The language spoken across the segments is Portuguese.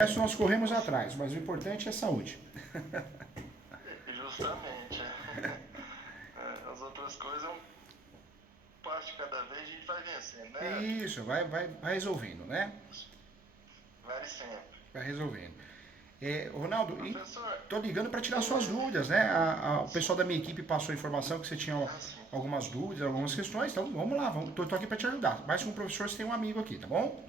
Nós corremos atrás, mas o importante é saúde. Justamente. As outras coisas é um passo de cada vez, a gente vai vencendo, né? Isso, vai resolvendo, né? Vale sempre. Vai resolvendo. Ronaldo, Professor, tô ligando para tirar suas dúvidas, né? O sim, pessoal da minha equipe passou a informação que você tinha sim. algumas dúvidas, algumas questões, então vamos lá, tô aqui para te ajudar. Mais que um professor, você tem um amigo aqui, tá bom?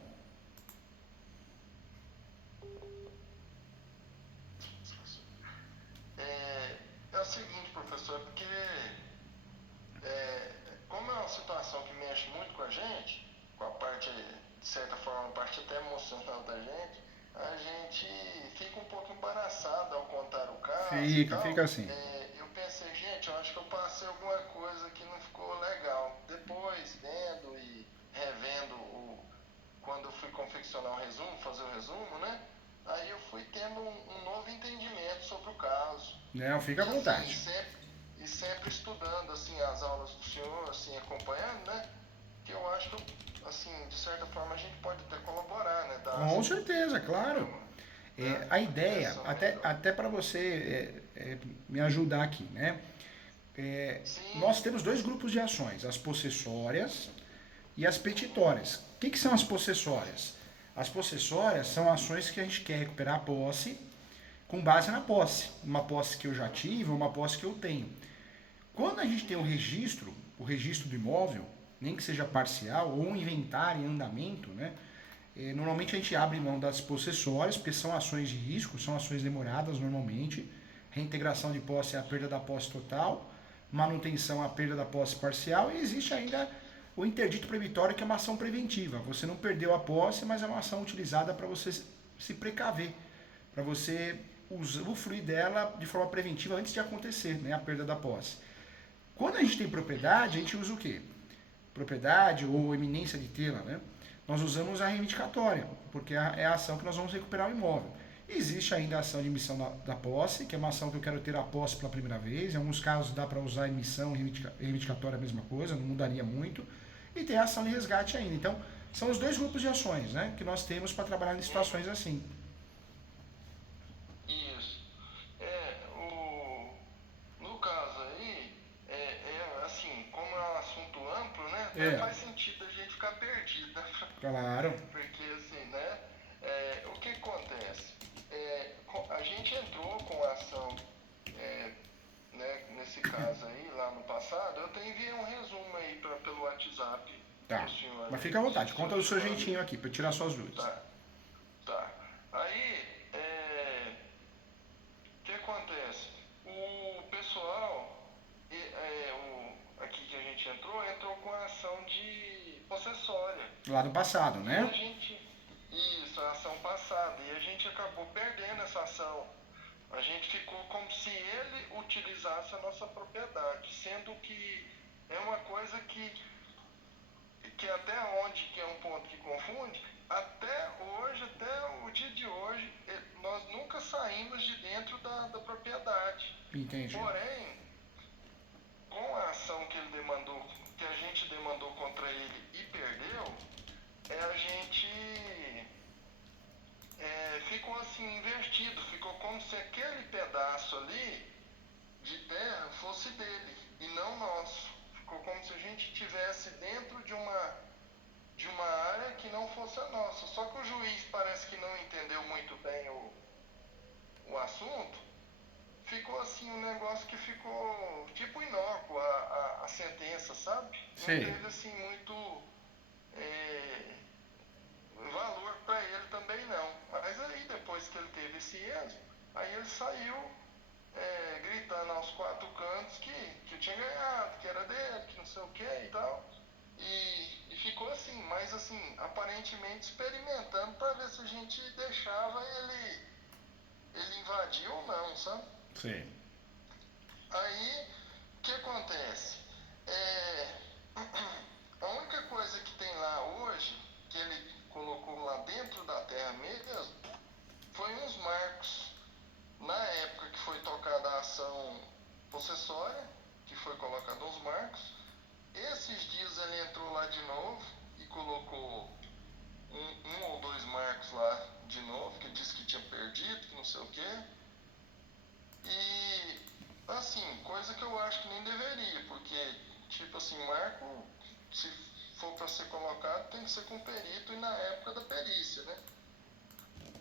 É o seguinte, professor, porque como é uma situação que mexe muito com a gente, com a parte, de certa forma, a parte até emocional da gente, a gente fica um pouco embaraçado ao contar o caso e Fica tal. assim. Eu pensei, gente, eu acho que eu passei alguma coisa que não ficou legal. Depois, vendo e revendo quando eu fui confeccionar o resumo, fazer o resumo, né? Aí eu fui tendo um novo entendimento sobre o caso. Não, fica à E assim, vontade. sempre estudando assim as aulas do senhor, assim, acompanhando, né? Que eu acho que, assim, de certa forma a gente pode até colaborar, né? Dar, Com certeza, claro. né? A A ideia, direção melhor. até para você me ajudar aqui, né? Sim, Nós temos dois grupos de ações, as possessórias e as petitórias. O que são as possessórias? As possessórias são ações que a gente quer recuperar a posse com base na posse. Uma posse que eu já tive ou uma posse que eu tenho. Quando a gente tem o registro do imóvel, nem que seja parcial, ou um inventário em andamento, né? Normalmente a gente abre mão das possessórias, porque são ações de risco, são ações demoradas normalmente. Reintegração de posse é a perda da posse total, manutenção é a perda da posse parcial, e existe ainda o interdito proibitório, que é uma ação preventiva. Você não perdeu a posse, mas é uma ação utilizada para você se precaver, para você usufruir dela de forma preventiva antes de acontecer, né, a perda da posse. Quando a gente tem propriedade, a gente usa o quê? Propriedade ou eminência de tê-la, né? Nós usamos a reivindicatória, porque é a ação que nós vamos recuperar o imóvel. Existe ainda a ação de emissão da posse, que é uma ação que eu quero ter a posse pela primeira vez. Em alguns casos dá para usar emissão reivindicatória, a mesma coisa, não mudaria muito. E tem a ação de resgate ainda. Então, são os dois grupos de ações, né, que nós temos para trabalhar em situações assim. isso. No caso aí, assim, como é um assunto amplo, né? Até É, faz sentido a gente ficar perdido, né? claro. Porque assim, né? O que acontece? A gente entrou com a ação, é, né, nesse caso aí, lá no passado. Eu até enviei um resumo aí pelo WhatsApp para Tá. o senhor Mas aí. fica à Não sei vontade, se o senhor conta do seu chegou a jeitinho ver. aqui, para tirar suas dúvidas. Tá, tá. Aí, o que acontece? O pessoal, aqui que a gente entrou com a ação de possessória. Lá do passado, E a né? gente, isso, a ação passada, e a gente acabou perdendo essa ação. A gente ficou como se ele utilizasse a nossa propriedade, sendo que é uma coisa que até onde, que é um ponto que confunde, até hoje, até o dia de hoje, nós nunca saímos de dentro da propriedade. Entendi. Porém, com a ação que ele demandou, que a gente demandou contra ele e perdeu, a gente ficou assim invertido, ficou como se aquele pedaço ali de terra fosse dele e não nosso. Ficou como se a gente estivesse dentro de uma área que não fosse a nossa. Só que o juiz parece que não entendeu muito bem o assunto. Ficou assim um negócio que ficou tipo inócuo a sentença, sabe? Não Sei. teve assim muito é, valor para ele também não. Mas aí depois que ele teve esse êxito, aí ele saiu gritando aos quatro cantos que eu tinha ganhado, que era dele, que não sei o que e tal. E ficou assim, mas assim, aparentemente experimentando para ver se a gente deixava ele invadir ou não, sabe? Sei. Aí, o que acontece? É, a única coisa que tem lá hoje, que ele colocou lá dentro da terra mesmo, foi uns marcos. Na época que foi tocada a ação possessória, que foi colocado uns marcos, esses dias ele entrou lá de novo e colocou um ou dois marcos lá de novo, que disse que não sei o quê. E, assim, coisa que eu acho que nem deveria, porque, tipo assim, marco, se for para ser colocado, tem que ser com perito e na época da perícia, né?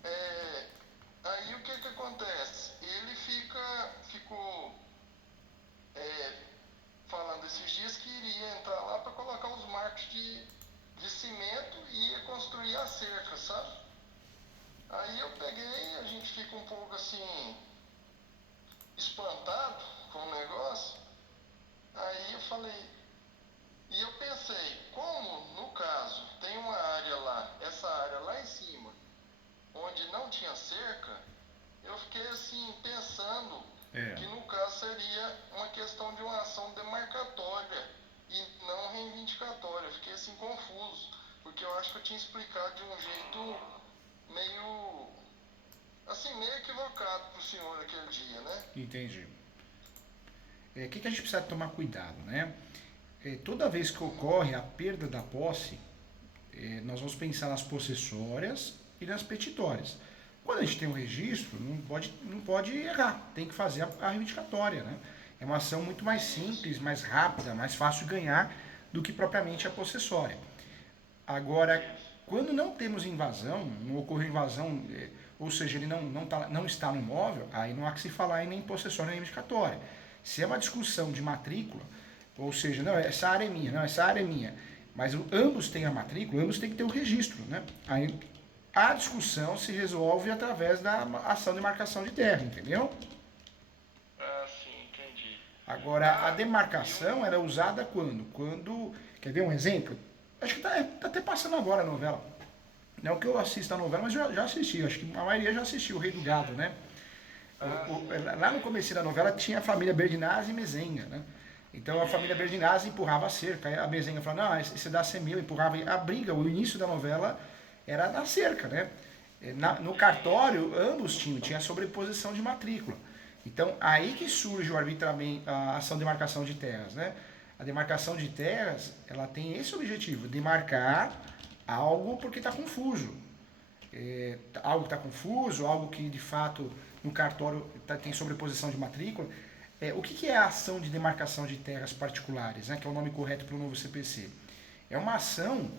É, aí o que que acontece? Ele ficou falando esses dias que iria entrar lá para colocar os marcos de cimento e ia construir a cerca, sabe? Aí eu peguei, a gente fica um pouco assim, espantado com o negócio. Aí eu falei, e eu pensei, como no caso tem uma área lá, essa área lá em cima, onde não tinha cerca, eu fiquei assim pensando É. que no caso seria uma questão de uma ação demarcatória e não reivindicatória. Eu fiquei assim confuso, porque eu acho que eu tinha explicado de um jeito meio assim, meio equivocado pro senhor aquele dia, né? Entendi. O que a gente precisa tomar cuidado, né? Toda vez que ocorre a perda da posse, nós vamos pensar nas possessórias e nas petitórias. Quando a gente tem um registro, não pode errar, tem que fazer a reivindicatória, né? É uma ação muito mais Isso, simples, mais rápida, mais fácil de ganhar do que propriamente a possessória. Agora, isso. quando não temos invasão, não ocorreu invasão, ou seja, ele não está no imóvel, aí não há que se falar em nem possessória nem reivindicatória. Se é uma discussão de matrícula, ou seja, não, essa área é minha, não, essa área é minha, mas ambos têm a matrícula, ambos têm que ter o registro, né? Aí a discussão se resolve através da ação de marcação de terra, entendeu? Ah, sim, entendi. Agora, a Ah, e demarcação um. era usada quando? Quando, quer ver um exemplo? Acho que tá até passando agora a novela. Não que eu assista a novela, mas já assisti. Acho que a maioria já assistiu, O Rei do Gado, né? Ah, sim, Lá no começo da novela tinha a família Berdinazzi e Mezenga, né? Então a família isso. Berdinazzi empurrava a cerca, aí a Mezenga falava, não, esse dá é meu, empurrava. A briga, o início da novela era na cerca, né? No Isso. cartório, ambos tinha sobreposição de matrícula. Então aí que surge o arbitramento, a ação de demarcação de terras, né? A demarcação de terras, ela tem esse objetivo, demarcar algo porque está confuso. Algo que está confuso, algo que de fato no cartório tem sobreposição de matrícula. O que é a ação de demarcação de terras particulares, né, que é o nome correto para o novo CPC? É uma ação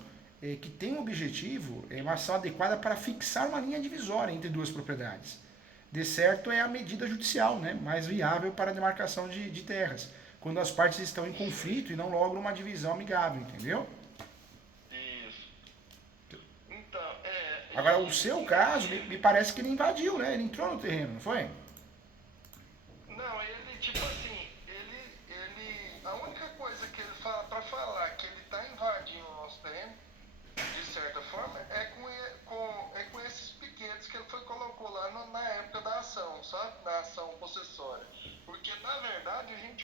que tem um objetivo, é uma ação adequada para fixar uma linha divisória entre duas propriedades. De certo, é a medida judicial mais viável para a demarcação de terras, quando as partes estão em conflito e não logram uma divisão amigável, entendeu? Isso. Então, Agora, o seu e caso, assim, me parece que ele invadiu, né? Ele entrou no terreno, não foi? não, ele, tipo assim, a única coisa que ele fala pra falar que ele tá invadindo o nosso terreno, de certa forma, é com esses piquetes que ele colocou lá na época da ação, sabe? Na ação possessória. Porque, na verdade, a gente